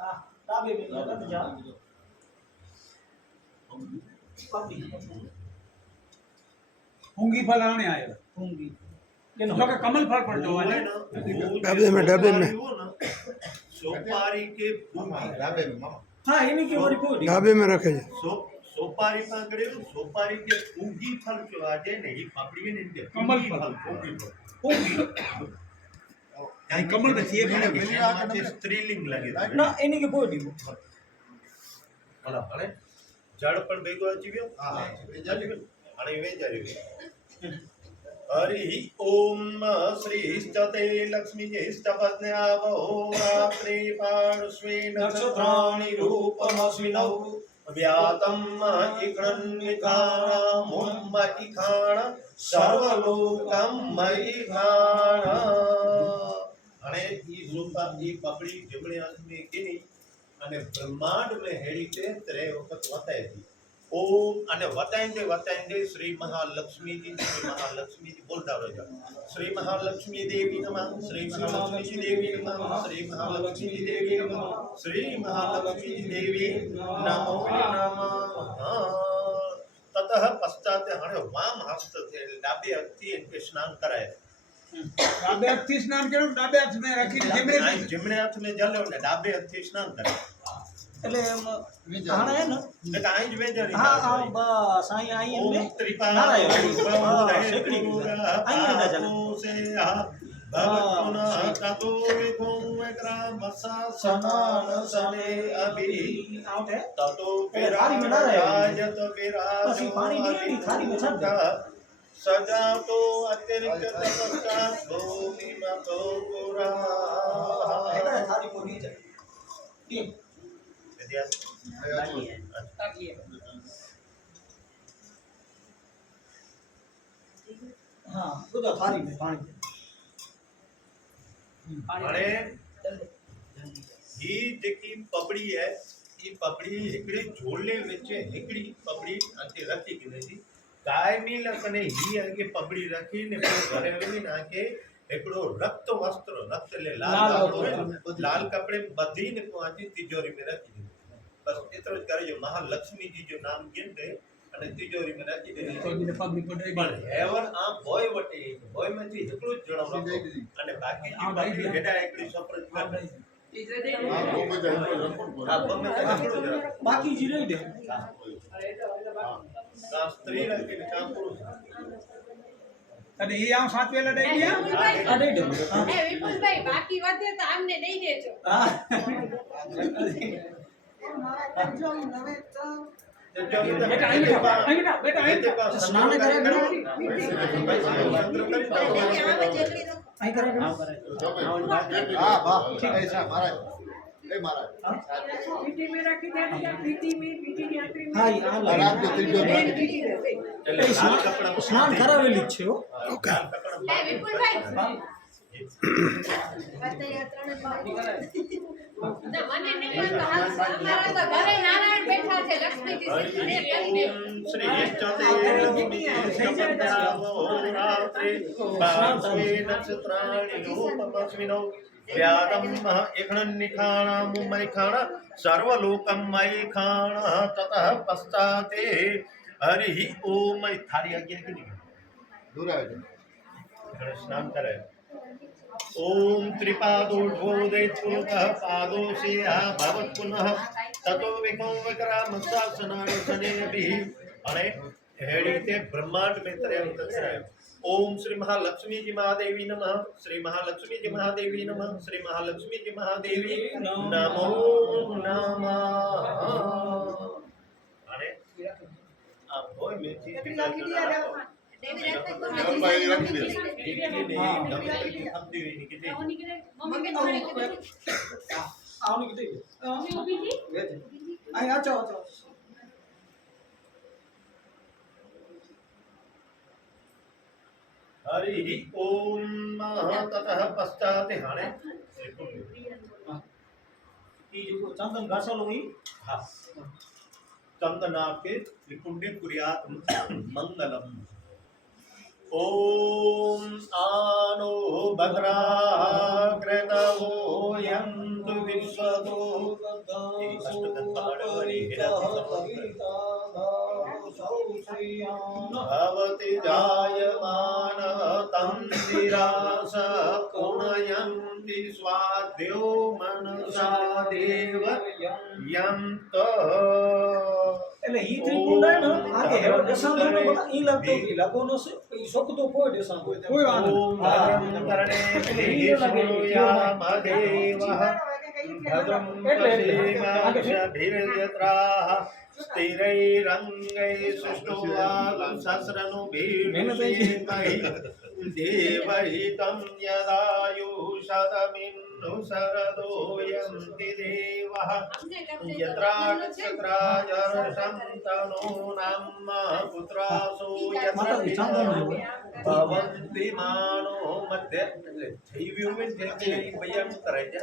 हाँ ताबे में लगा जा पूंगी फल आने आएगा होंगी जो कि कमल फल पर जो है डब्बे में सोपारी के ડાબે મામા हाँ इन्हीं की वाली पूरी ढाबे में रखे છે सोपारी पकड़े सोपारी के पूंगी फल जो आजे नहीं पकड़ी नहीं के कमल फल। पूंगी फल होंगी અહીં કમળ નથી એ ઘણા के माथे स्त्रीलिंग लगे ना इन्हीं की पूरी भला हणे जड़ पर बेगो अची वियो હા हणे वे जारी हरि ओम श्री स्तते लक्ष्मी स्तपत्न्यावो रात्रि पार्श्वे नक्षत्राणि रूपमस्मिनौ व्यातम् इक्षणन्निखाणमुम् इखाण सर्वलोकम् इखाण अने ई रूपा ई पकड़ी जमणे हाथ में कीनी अने ब्रह्मांड में हेड़ी ते त्रे वखत वताई थी ओम अने वताईंदे श्री महालक्ष्मी जी बोलता रहो श्री महालक्ष्मी देवी नमः श्री महालक्ष्मी देवी नमः श्री महालक्ष्मी देवी नमः श्री महालक्ष्मी देवी नमो नमः ततः पश्चात हणे वाम हस्त थे डाबे हथी इनके स्नान कराए ડાબે હાથથી સ્નાન કર્યું ડાબે હાથ में रखी जिमणे हाथ में जल ने डाबे हथी स्नान करे એટલે હાણા હે ને એટલે કાઈ જ વેજરી હા હા બસ અહીં અહીં ओम એમને त्रिपाद शेकड़ी અહીં બેઠા ચાલે से भगवना ततो विभुमग्रामसा समान सने अभि આઉટ હે ततो अरे थाली में ना रहे। विराजत विराजो बस ये पानी नहीं है, थाली में छाप दे। सजा तो अतिरिक्त तपस्या भूमि मतो पुरा એકડા થાળી પૂરી છે ટીમ આયા તાકી हाँ बुधा थाली में पानी अरे ये जेकी पपड़ी है ये पपड़ी हिकड़ी झोले विच हिकड़ी पपड़ी अंते रखी की थी कायमी लखने ही आगे पपड़ी रखी ने घरे वेली नाके एकड़ो रक्त वस्त्र रक्त ले लाल लाल कपड़े बधी ने आती तिजोरी में रखी दी बस इतरो ज करे जो महालक्ष्मी जी जो नाम गिनते અને તિજોરી में રાખી દે પણ હેવન આ બોય વટે બોય માંથી એકલું જ જણાવ રાખો અને બાકી જે બાકી હેડા એકડી સપરજ કરે હા બહુ મજા હા બમે એકલું જ રાખો बाकी जी नहीं दे આ સ્ત્રી રાખીને કામ પૂરું અને એ આમ સાચવેલા દઈ ગયા आ नहीं दे એ વિપુલભાઈ બાકી વધે તો આમને દઈ દેજો हाँ બેટા અહીં બેટા स्नान करे घणा આમે જેટલી તો અહીં કરે ઘणा હા બા ऐसा महाराज ए महाराज पीटी में रखी देनी या पीटी में पीटी की यात्री में हाँ ये आ ला रात में त्रिजोर मेन में पीटी रहते એટલે લાલ કપડા स्नान करावेली છે હો લાલ કપડા એ વિપુલભાઈ ના મને નહીં હોય તો હાલશે. અમારા તો ઘરે નારાયણ બેઠા છે લક્ષ્મીજી સિદ્ધિને કરીને श्री चते लक्ष्मी स्कपत्यावो रात्रि पार्श्वे नक्षत्राणि रूपमस्मिनौ व्यादम् इक्षणन्निखाणामुमैखाण सर्वलोकमैखाण ततः पश्चाते हरि ओम थारी आज्ञा की नहीं दूर आवे स्नान करे ओम त्रिपादोर्ध्वोदयत्पुरतः पादो से भवत् पुनः ततो विकं विक्राम शासनाय सनेभिः अने हेड़ी ते ब्रह्मांड में त्रयं तत्सराय ओम श्री महालक्ष्मी जी महादेवी नमः श्री महालक्ष्मी जी महादेवी नमः श्री महालक्ष्मी जी महादेवी नमो नमः अने आप होय में चीज દેવી રસ્તે ભાઈ રાખી દે મમ્મી કે થોડે કે આવની કીધી મમ્મી ઊભી થી અહીં આચો આચો हरि ओम ततः पश्चात हाणे ई जो चंदन घासलो ई हाँ चंदना के त्रिपुण्य कुर्यात मंगलम ઓમ આનો ભદ્રાગ્રતવો યંતુ વિશ્વતો ભવતિ જાયમાન તંદિરાસ પુણયંતિ સ્વાધ્યો મનસા દેવ યંત એટલે ઈ ત્રિપુંડ હે ને આગે હેરો દેસાંગો નો બધા ઈ લાગતો કે લાગો નો છે ઈ શોક તો કોઈ દેસાંગો કોઈ વાંધો ઓમ ભદ્રં કર્ણેભિઃ શૃણુયામદેવઃ ભદ્રં પશ્યેમાક્ષભિર્યત્રાઃ સ્થિરૈરંગૈः સુષ્ठुवागुंसस्रनुभिर्मुष्येमहि देवहितं यदायुषदमिन्नु शरदोऽयन्ति देवः यत्राक्षत्राजर्षं तनूनां पुत्रासो भवन्ति मानो मध्ये થયું મેં જે બયાન કરાય છે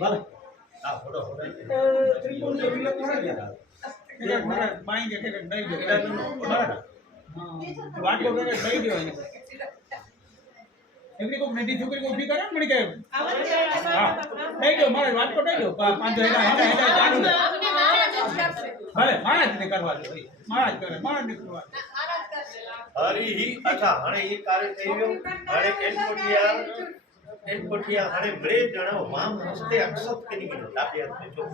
ભલે આ ફોટો ત્રિપુંડ જે વિલક કરે ગયા એક મારા બાઈ કે દઈ દો વાટકો કે દઈ દો એને એમની કોઈ નદી છોકરી કોઈ ઊભી કરે ને મળી કે હા દઈ દો મારે વાટકો દઈ દો પાંચ હેડા ચાલુ અમને મહારાજ જ કરશે. ભલે મારા જ ને કરવા દો મારા જ કરે મારા જ કરવા મહારાજ કરશે. હરી અચ્છા હણે એ કાર્ય થયું હણે એનપોટિયા હણે મળે જણાવો વામ હસ્તે અક્ષત કે નહીં ડાબે હાથે ચોખા